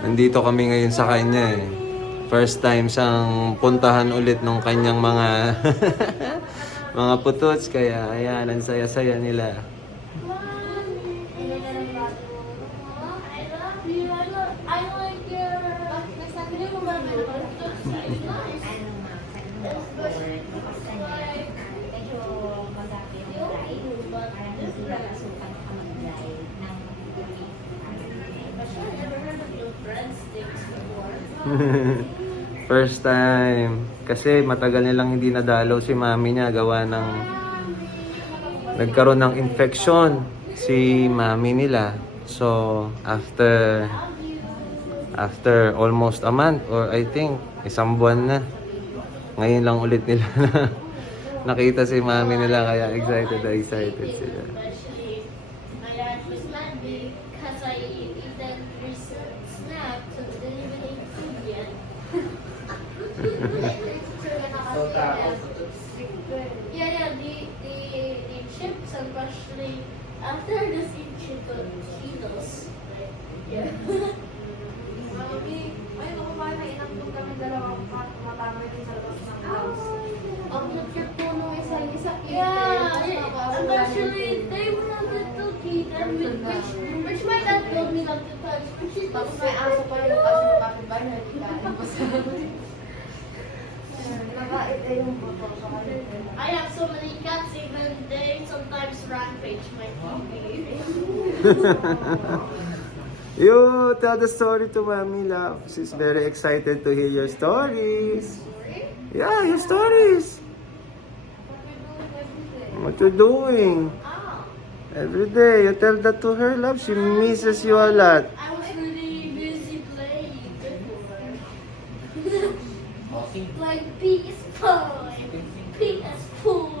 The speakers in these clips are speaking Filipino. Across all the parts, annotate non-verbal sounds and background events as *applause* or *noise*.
Nandito kami ngayon sa kanya eh. First time siyang puntahan ulit nung kanyang mga *laughs* mga putots. Kaya ayan, ang saya-saya nila. I love you. I love. I like your. Nagsabi niyo ba naman? It's really nice. Medyo magapit yung drive. Parang hindi nakasukan ka mag-drive ng I never heard of your breadsticks before. *laughs* First time. Kasi matagal nilang hindi nadalaw si mami niya gawa ng nagkaroon ng infection si mami nila. So, after after almost a month or I think isang buwan na. Ngayon lang ulit nila na *laughs* nakita si mami nila kaya excited excited sila. Especially, my dad was mad because I eat that recent snack, so they didn't even eat food yet. Yeah, yeah, the, the, the chips, especially after this eat Cheetos. Yeah. Mami, ay, ba na inampun kami dalawang pat, matama din sa labas ng house. Ang cute po nung isa-isa. Yeah, and actually, they were a little kid, and which, which, which my dad told me not to touch, Tapos may aso pa yung aso ng kapitbahay na nagkikain *laughs* eh yung buto sa kanila. I have so many cats, even they sometimes rampage my TV. *laughs* You tell the story to Mami Love. She's very excited to hear your stories. Yeah, your stories. What you doing? Ah, Every day, you tell that to her, love. She misses you a lot. Like PS5, PS4.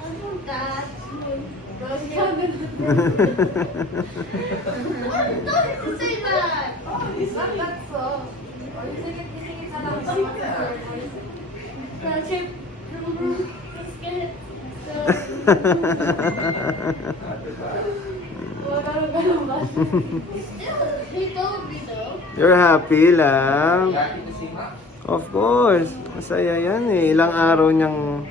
Ano that? What? Don't you say that? Isang gatso. O, isingit-isingit na lang sa mga Friendship. Let's *laughs* get *laughs* so. *laughs* Ba? Still, he told me though. You're happy, love? Of course. Masaya yan eh. Ilang araw niyang...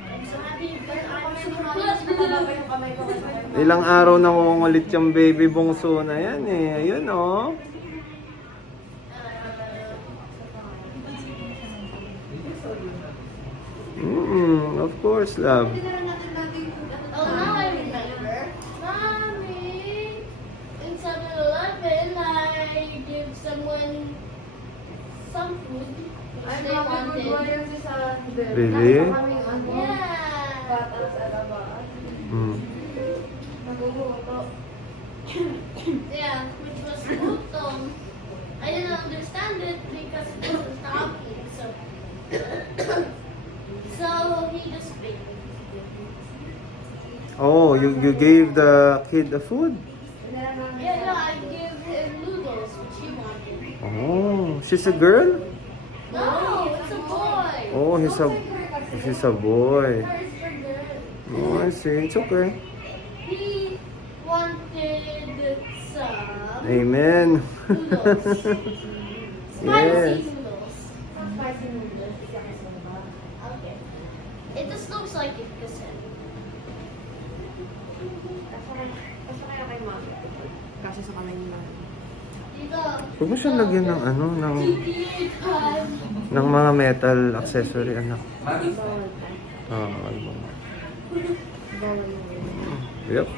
Ilang araw na ulit yung baby bungso na yan eh. Ayun oh. Mm, of course, love. Mm. Yeah, which was gutom. I didn't understand it because it wasn't talking, so so he just picked. Oh, you, you gave the kid the food? Yeah, no, I give him noodles, which he wanted. Oh, she's a girl? No, it's a boy. Oh, he's a he's a boy. Oh, I see. It's okay. He wanted some Amen. noodles. *laughs* Spicy Yes. noodles. Spicy noodles. Okay. It just looks like it kasi. Kasi kaya kay mami. Kasi sa kamay ni mami. Dito. Huwag mo siyang lagyan ng ano, ng, ng mga metal accessory, anak. Oo, wag mo. Yep,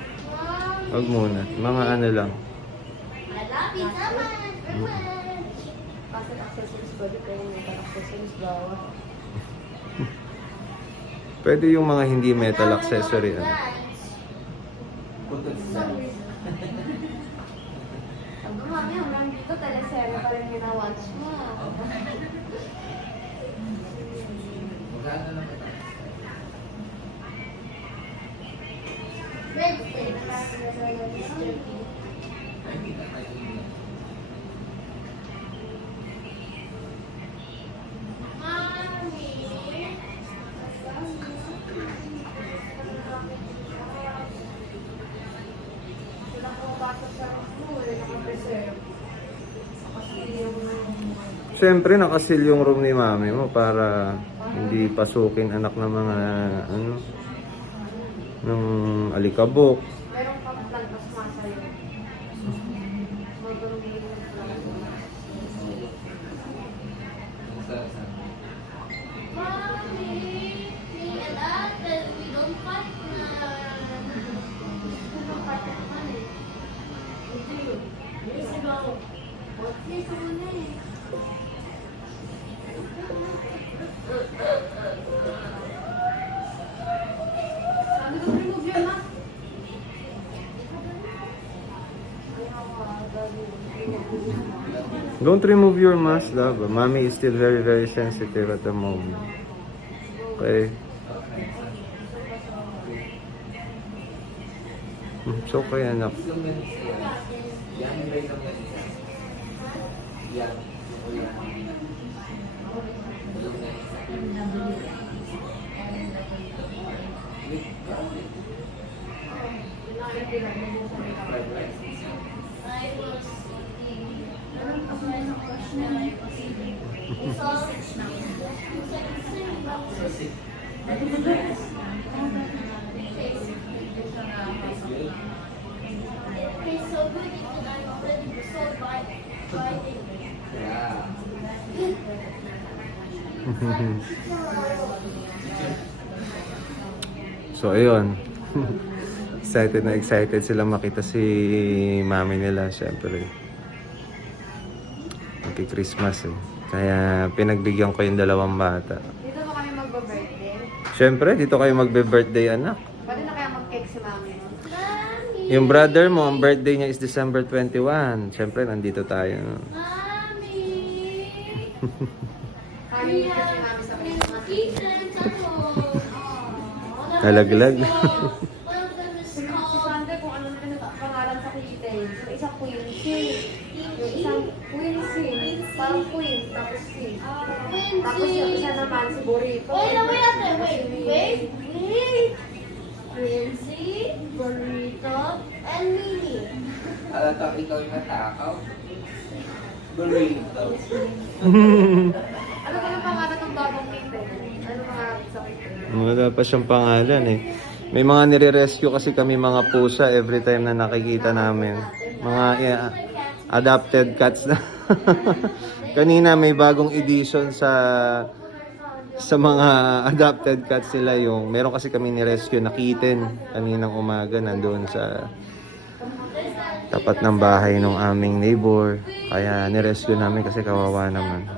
wag muna. Mga ano lang. Much. Very much. Kasi accessories ba accessories bawal. Pwede yung mga hindi metal accessory, ano. Ang mami, hanggang dito teleserye pa rin ginawatch mo. Red Siyempre, nakasil yung room ni mami mo para hindi pasukin anak ng mga ano ng alikabok. Don't remove your mask, love. Mommy is still very, very sensitive at the moment. Okay? Hmm, It's okay, anak. I was So, ayun. *laughs* excited na excited sila makita si mami nila, syempre. Magki-Christmas eh. Kaya pinagbigyan ko yung dalawang bata. Dito ba kami magba-birthday? Syempre, dito kayo magbe-birthday anak. Pwede na kaya mag-cake si mami mo? Mommy! Yung brother mo, ang birthday niya is December 21. Syempre, nandito tayo. no? Mommy! Kami mo si mami sa Christmas. *laughs* Nalaglag. One of them is Si called... Sander kung ano na pangalan sa kitten. Yung isang Quincy. Yung isang Quincy. Parang Queen. Tapos C. Tapos yung isa naman si Burrito. Wait, wait, wait, wait, Tapos si wait, wait. Quincy, Burrito, and Mini. Alata ikaw yung natakaw. Burrito. *laughs* Ano ba yung pangalan ng bagong kitten? Ano pangalan sa kitten? Wala pa siyang pangalan eh. May mga nire-rescue kasi kami mga pusa every time na nakikita namin. Mga eh, adopted cats na. *laughs* Kanina may bagong edition sa sa mga adopted cats nila yung meron kasi kami ni-rescue na kitten kaninang umaga nandoon sa tapat ng bahay ng aming neighbor. Kaya ni-rescue namin kasi kawawa naman.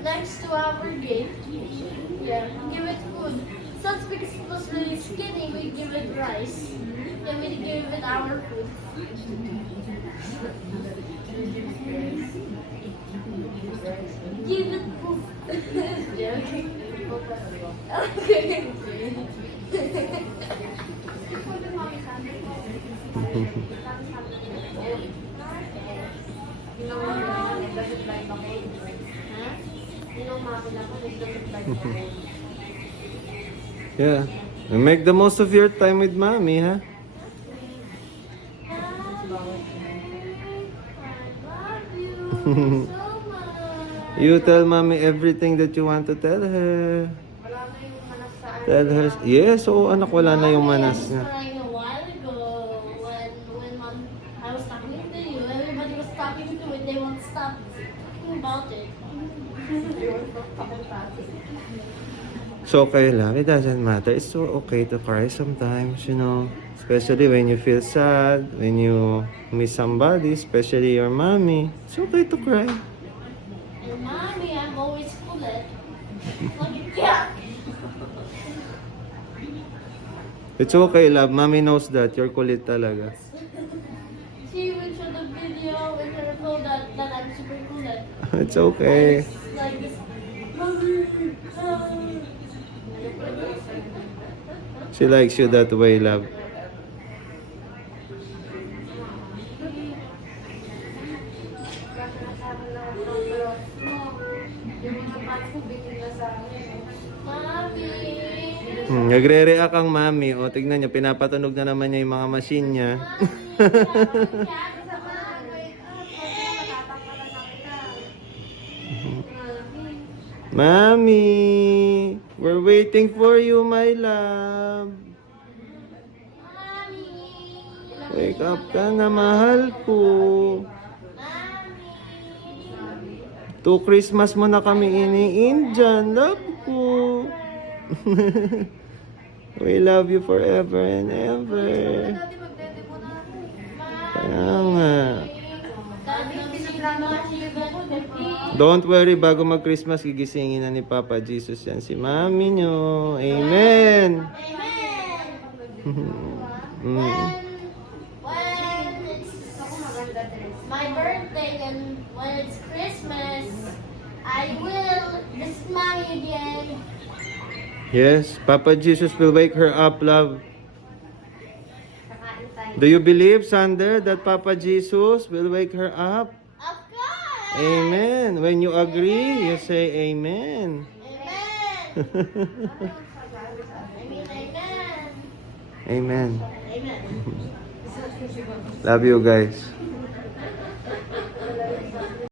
Next to our gate. Give it food. It's because it skinny, we give it rice. Then we give it our food. Give it food. *laughs* yeah, okay. Yeah. Make the most of your time with mommy, ha? I love you. *laughs* You tell mommy everything that you want to tell her. Wala na yung manas sa. Tell her, yes, oo anak, wala na yung manas niya. So okay lang, it doesn't matter. It's so okay to cry sometimes, you know. Especially when you feel sad, when you miss somebody, especially your mommy. It's okay to cry. Mommy, I'm always a cat. It's okay, love. Mommy knows that. You're kulit talaga. She even showed a video with her phone that, that I'm super Colette. It's okay. Like this. Mommy. She likes you that way, love. Kasi nasabi lang ako, pero yung mga Tapos bigyan na sa akin. Mami. Hmm, nagre-react ang mami. O, tignan niyo, pinapatunog na naman niya yung mga machine niya. *laughs* Mami, we're waiting for you, my love. Wake up ka na, mahal ko. To Christmas mo na kami ini-Indian, love ko. *laughs* We love you forever and ever. Kaya nga. Don't worry, bago mag-Christmas, gigisingin na ni Papa Jesus yan si Mami nyo. Amen. *laughs* Mm. When, it's my birthday and when it's Christmas, I will mommy again. Yes, Papa Jesus will wake her up, love. Do you believe, Sander, that Papa Jesus will wake her up? Of course. Amen. When you agree, you say amen. Amen. Amen. *laughs* amen. Amen. Love you guys.